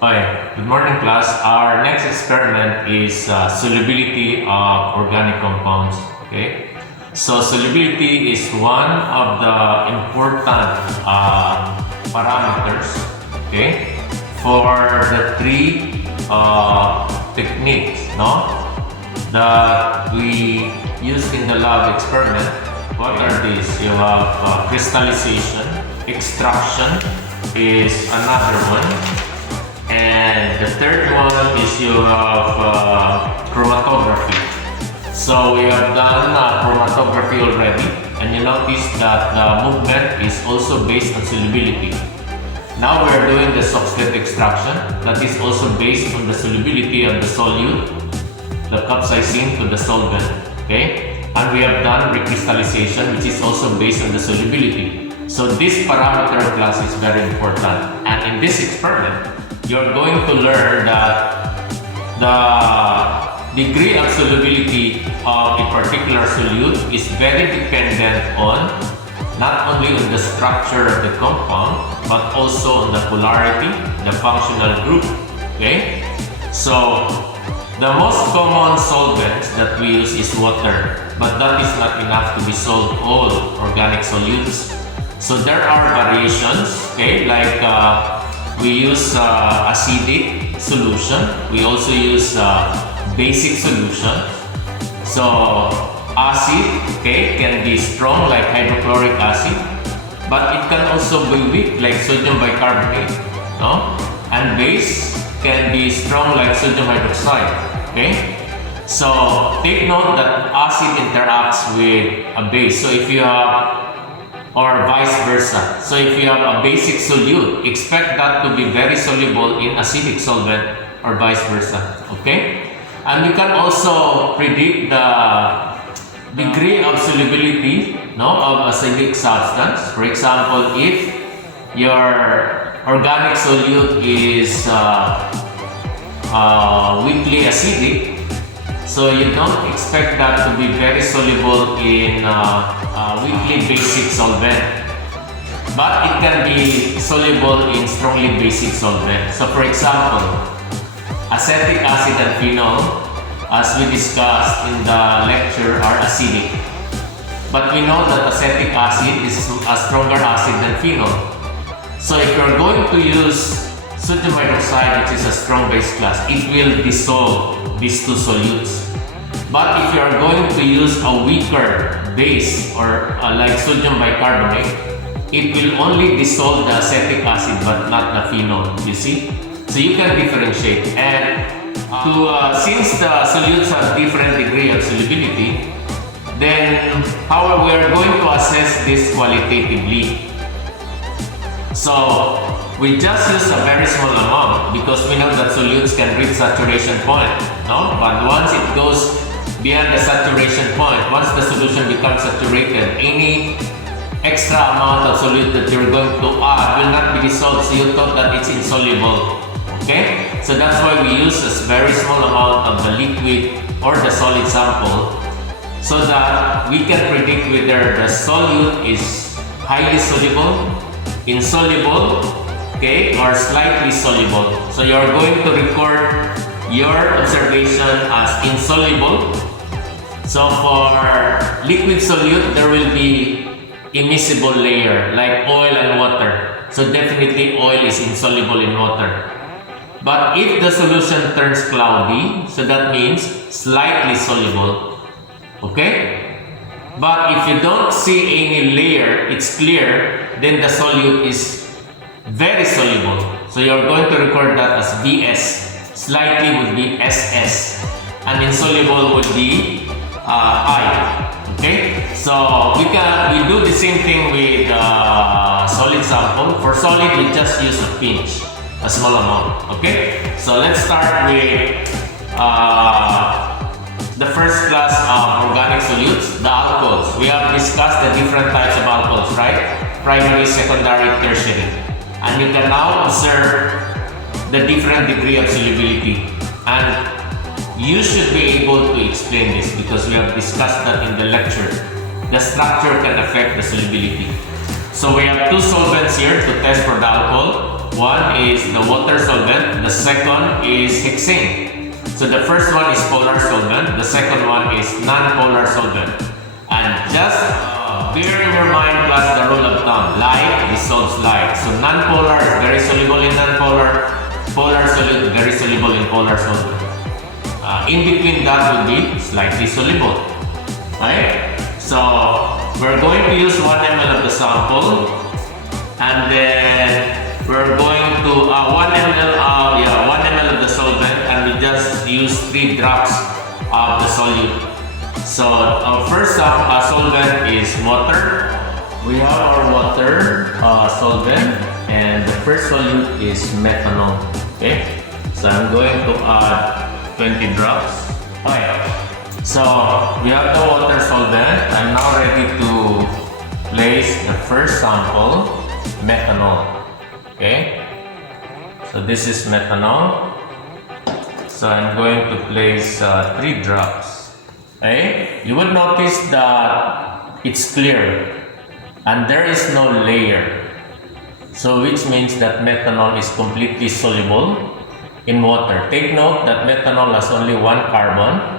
Hi, good morning class. Our next experiment is solubility of organic compounds. Okay, so solubility is one of the important parameters. Okay, for the three techniques, no, that we use in the lab experiment. What are these? You have crystallization, extraction is another one. And the third one is you have chromatography. So we have done chromatography already, and you notice that the movement is also based on solubility. Now we are doing the substrate extraction, that is also based on the solubility of the solute, the capsaicin to the solvent. Okay, and we have done recrystallization, which is also based on the solubility. So this parameter class is very important, and in this experiment, you're going to learn that the degree of solubility of a particular solute is very dependent on not only on the structure of the compound, but also on the polarity, the functional group. Okay? So, the most common solvents that we use is water, but that is not enough to dissolve all organic solutes. So, there are variations, okay, like we use acidic solution. We also use basic solution. So acid, okay, can be strong like hydrochloric acid, but it can also be weak like sodium bicarbonate, no? And base can be strong like sodium hydroxide. Okay. So take note that acid interacts with a base. So if you have or vice versa. So if you have a basic solute, expect that to be very soluble in acidic solvent or vice versa. Okay? And you can also predict the degree of solubility, no, of acidic substance. For example, if your organic solute is weakly acidic, so you don't expect that to be very soluble in weakly basic solvent, but it can be soluble in strongly basic solvent. So for example, acetic acid and phenol, as we discussed in the lecture, are acidic. But we know that acetic acid is a stronger acid than phenol. So if you're going to use sodium hydroxide, which is a strong base class, it will dissolve these two solutes. But if you are going to use a weaker base or like sodium bicarbonate, it will only dissolve the acetic acid but not the phenol, you see? So you can differentiate. And since the solutes have different degree of solubility, then how we are going to assess this qualitatively? So we just use a very small amount because we know that solutes can reach saturation point, no? But once it goes beyond the saturation point, once the solution becomes saturated, any extra amount of solute that you're going to add will not be dissolved, so you thought that it's insoluble. Okay? So that's why we use a very small amount of the liquid or the solid sample so that we can predict whether the solute is highly soluble, insoluble, okay, or slightly soluble. So you're going to record your observation as insoluble. So for liquid solute, there will be immiscible layer like oil and water. So definitely oil is insoluble in water. But if the solution turns cloudy, so that means slightly soluble. Okay? But if you don't see any layer, it's clear, then the solute is very soluble. So you're going to record that as VS. Slightly would be SS. And insoluble would be I. Okay? So we do the same thing with solid sample. For solid, we just use a pinch, a small amount. Okay? So let's start with the first class of organic solutes, the alcohols. We have discussed the different types of alcohols, right? Primary, secondary, tertiary. And you can now observe the different degree of solubility. And you should be able to explain this because we have discussed that in the lecture. The structure can affect the solubility. So we have two solvents here to test for the alcohol. one is the water solvent, the second is hexane. So the first one is polar solvent, the second one is non-polar solvent. And just bear in your mind plus the rule of thumb, light dissolves light. So non-polar is very soluble in non-polar, polar solid very soluble in polar solvent. In between that would be slightly soluble. Right? So we're going to use 1 ml of the sample, and then we're going to 1 ml of the solvent, and we just use 3 drops of the solute. So our first solvent is water. We have our water solvent, and the first solute is methanol. Okay, so I'm going to add 20 drops. Okay. So we have the water solvent. I'm now ready to place the first sample, methanol. Okay, so this is methanol. So I'm going to place 3 drops. Okay, you would notice that it's clear and there is no layer. So which means that methanol is completely soluble in water. Take note that methanol has only 1 carbon.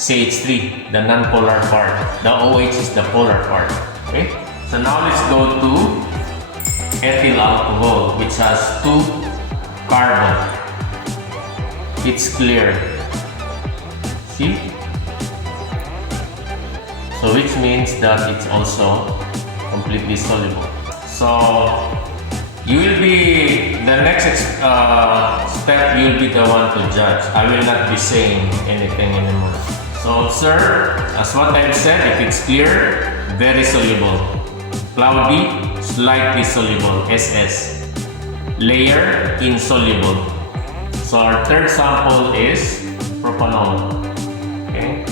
CH3, the non-polar part. The OH is the polar part. Okay? So now let's go to ethyl alcohol, which has 2 carbon. It's clear. See? So which means that it's also completely soluble. So you will be, the next step, you'll be the one to judge. I will not be saying anything anymore. So observe, as what I've said, if it's clear, very soluble. Cloudy, slightly soluble, SS. Layer, insoluble. So our third sample is propanol. Okay.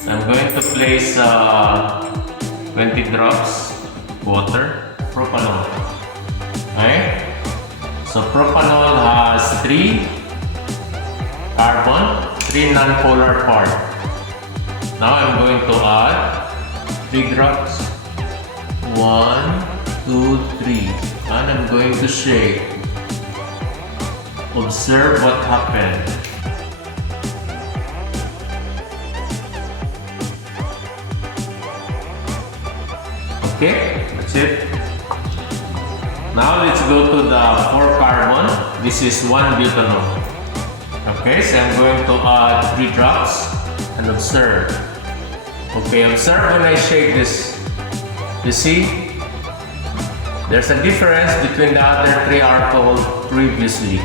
So I'm going to place 20 drops water, propanol. Okay. So propanol has 3 carbon, 3 non-polar parts. Now I'm going to add 3 drops. 1, 2, 3. And I'm going to shake. Observe what happened. Okay, that's it. Now let's go to the 4 carbon. This is 1 butanol. Okay, so I'm going to add 3 drops and observe. Okay, observe when I shake this. You see? There's a difference between the other 3 alcohol previously.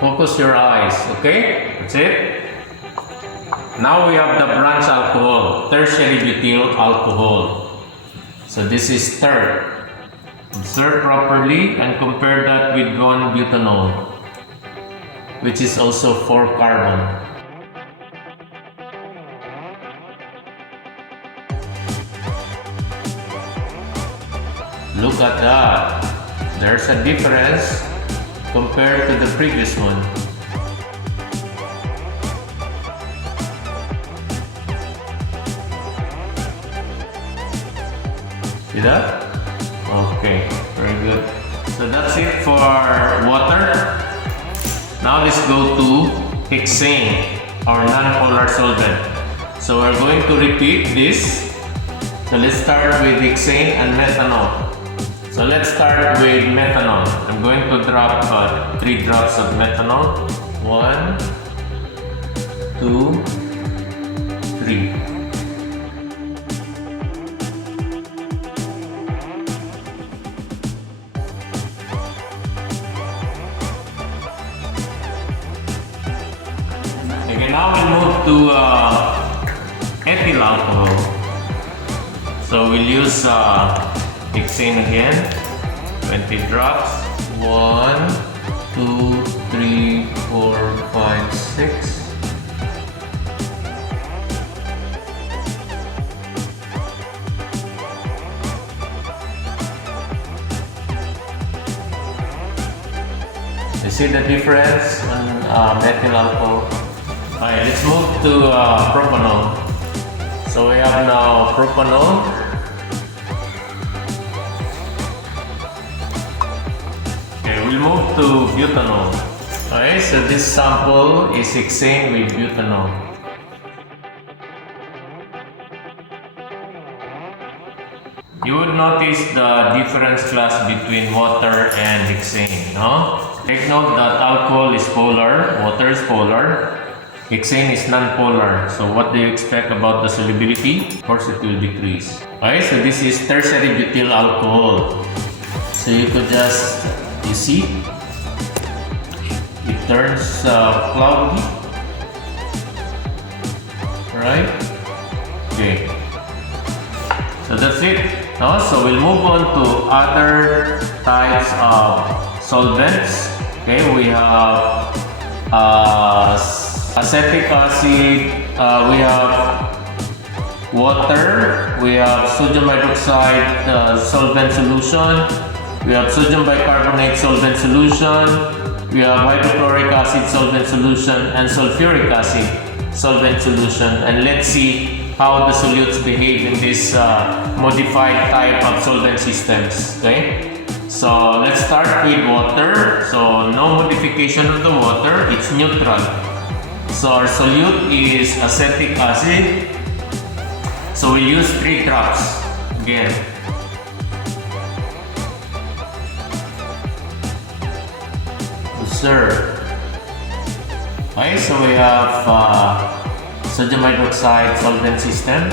Focus your eyes, okay? That's it. Now we have the branch alcohol, tertiary butyl alcohol. So this is third. Observe properly and compare that with 1 butanol, which is also 4 carbon. Look at that. There's a difference compared to the previous one. See that? Okay, very good. So that's it for water. Now let's go to hexane, or non-polar solvent. So we're going to repeat this. So let's start with hexane and methanol. So let's start with methanol. I'm going to drop 3 drops of methanol. 1, 2, 3. Okay, now we'll move to ethyl alcohol. So we'll use hexane again. 20 drops. 1, 2, 3, 4, 5, 6. You see the difference on methyl alcohol? Alright, let's move to propanol. So we have now propanol. we'll move to butanol. Okay, so this sample is hexane with butanol. You would notice the difference class between water and hexane, no? Take note that alcohol is polar, water is polar, hexane is non-polar. So what do you expect about the solubility? Of course, it will decrease. Okay, so this is tertiary butyl alcohol. So you could just, you see, it turns cloudy, right? Okay, so that's it. No? So we'll move on to other types of solvents. Okay, we have acetic acid, we have water, we have sodium hydroxide solvent solution, we have sodium bicarbonate solvent solution, we have hydrochloric acid solvent solution, and sulfuric acid solvent solution. And let's see how the solutes behave in this modified type of solvent systems. Okay, so let's start with water. So no modification of the water, it's neutral. So our solute is acetic acid. So we use 3 drops again. Observe. Okay, so we have sodium hydroxide solvent system.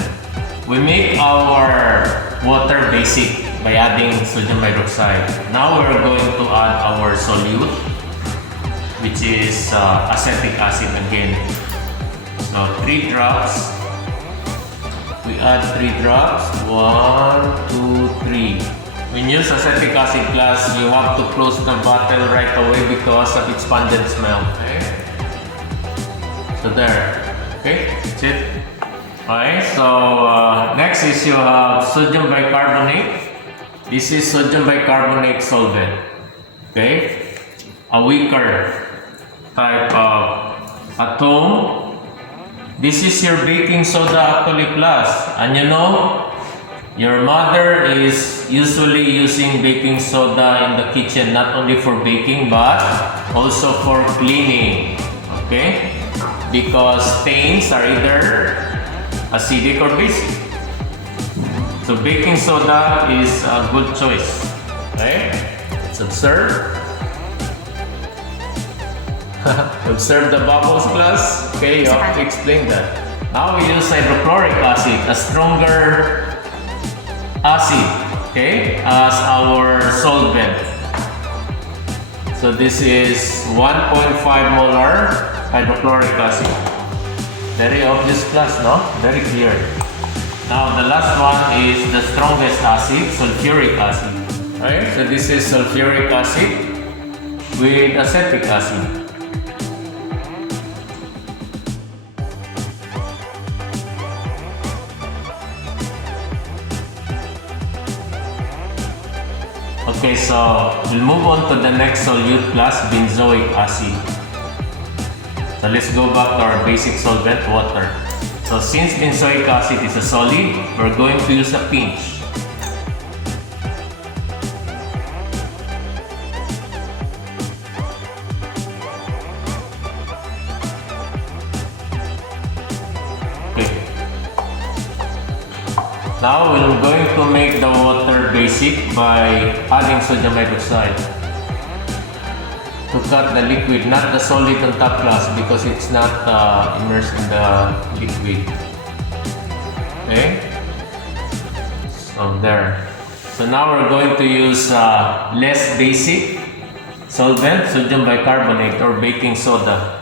We make our water basic by adding sodium hydroxide. Now we're going to add our solute, which is acetic acid again. So 3 drops. We add 3 drops. 1, 2, 3. When you use acetic acid class, you have to close the bottle right away because of its pungent smell. Okay? So there. Okay, that's it. Okay, so next is you have sodium bicarbonate. This is sodium bicarbonate solvent. Okay, a weaker type of atom. This is your baking soda actually class. And you know, your mother is usually using baking soda in the kitchen not only for baking but also for cleaning. Okay? Because stains are either acidic or basic. So baking soda is a good choice. Okay? Let's observe. Observe the bubbles class. Okay, you have to explain that. Now we use hydrochloric acid, a stronger acid, okay, as our solvent. So this is 1.5 molar hydrochloric acid. Very obvious class, no? Very clear. Now the last one is the strongest acid, sulfuric acid. Okay, so this is sulfuric acid with acetic acid. Okay, so we'll move on to the next solute class, benzoic acid. So let's go back to our basic solvent, water. So since benzoic acid is a solid, we're going to use a pinch. Okay. Now we're going to make the water basic by adding sodium hydroxide. To cut the liquid, not the solid on top class because it's not immersed in the liquid. Okay? So there. So now we're going to use less basic solvent, sodium bicarbonate or baking soda.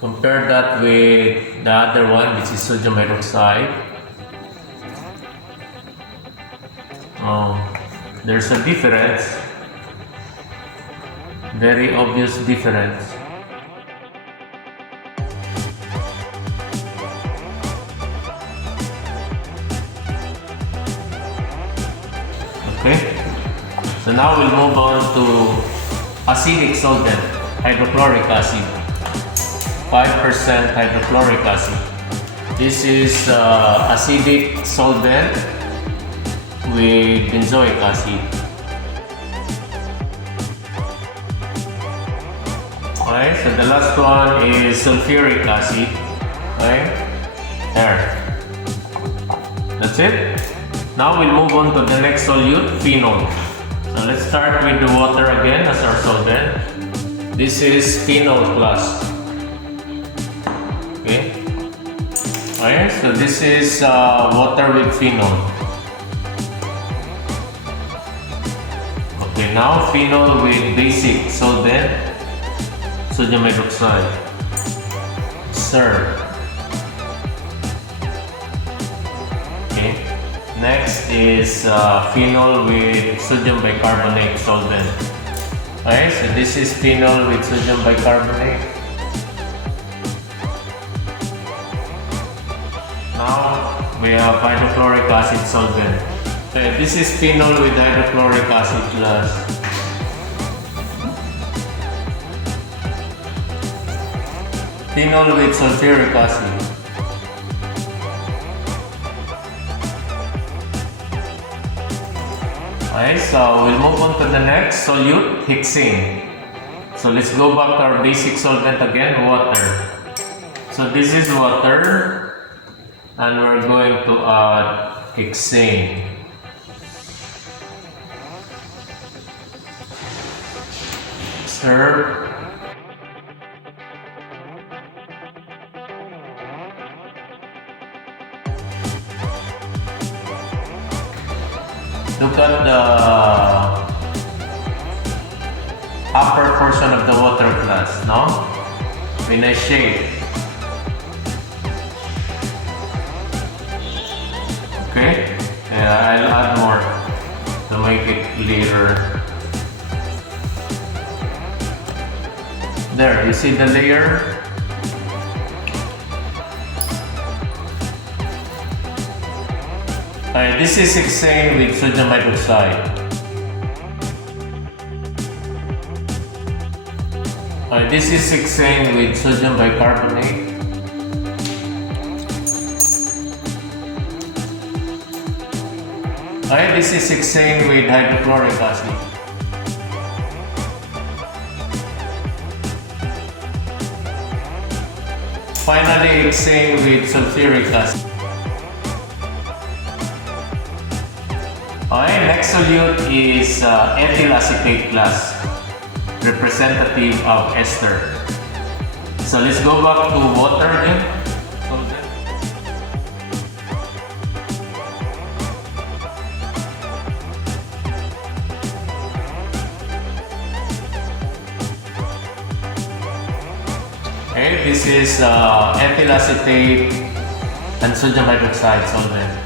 Compare that with the other one, which is sodium hydroxide. There's a difference. Very obvious difference. Okay. So now we'll move on to acidic solvent, hydrochloric acid. 5% hydrochloric acid. This is acidic solvent with benzoic acid. Okay, so the last one is sulfuric acid. Okay, there. That's it. Now we'll move on to the next solute, phenol. So let's start with the water again as our solvent. This is phenol plus. Okay. Okay, so this is water with phenol. Okay, now phenol with basic solvent, sodium hydroxide. Sir. Okay. Next is phenol with sodium bicarbonate solvent. Okay, so this is phenol with sodium bicarbonate. Now we have hydrochloric acid solvent. Okay, this is phenol with hydrochloric acid plus. Phenol with sulfuric acid. Okay, so we'll move on to the next solute, hexane. So let's go back to our basic solvent again, water. So this is water, and we're going to add hexane. Stir. Look at the upper portion of the water glass, no? In a shape. Okay? Yeah, I'll add more to make it clearer. There, you see the layer? This is hexane with sodium hydroxide. This is hexane with sodium bicarbonate. This is hexane with hydrochloric acid. Finally, hexane with sulfuric acid. Okay, next solute is ethyl acetate plus, representative of ester. So let's go back to water again. Okay, this is ethyl acetate and sodium hydroxide solvent.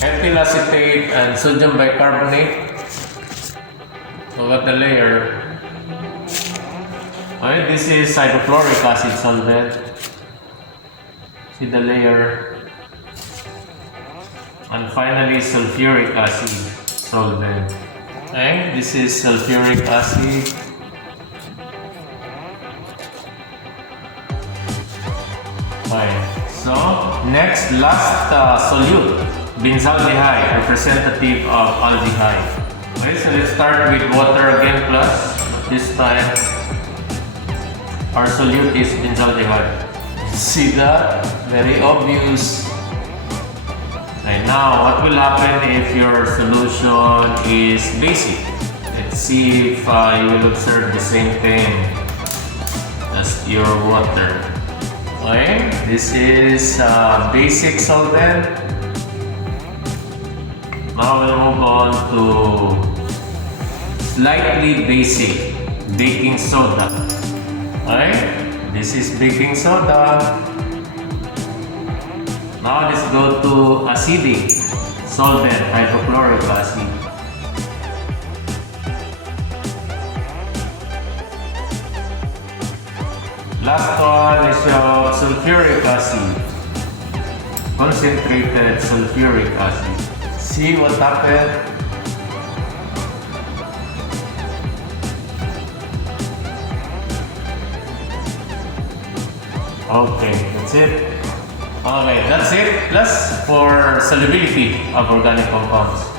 Ethyl acetate and sodium bicarbonate. So got the layer. Okay, this is hydrochloric acid solvent. See the layer. And finally, sulfuric acid solvent. Okay, this is sulfuric acid. Okay, so next, last solute. Benzaldehyde, representative of aldehyde. Okay, so let's start with water again plus. This time, our solute is benzaldehyde. See that? Very obvious. Okay, now what will happen if your solution is basic? Let's see if you will observe the same thing as your water. Okay, this is basic solvent. Now we'll move on to slightly basic baking soda. Alright, this is baking soda. Now let's go to acidic solvent, hydrochloric acid. Last one is your sulfuric acid, concentrated sulfuric acid. See what happened? Okay, that's it. Okay, that's it. Plus for solubility of organic compounds.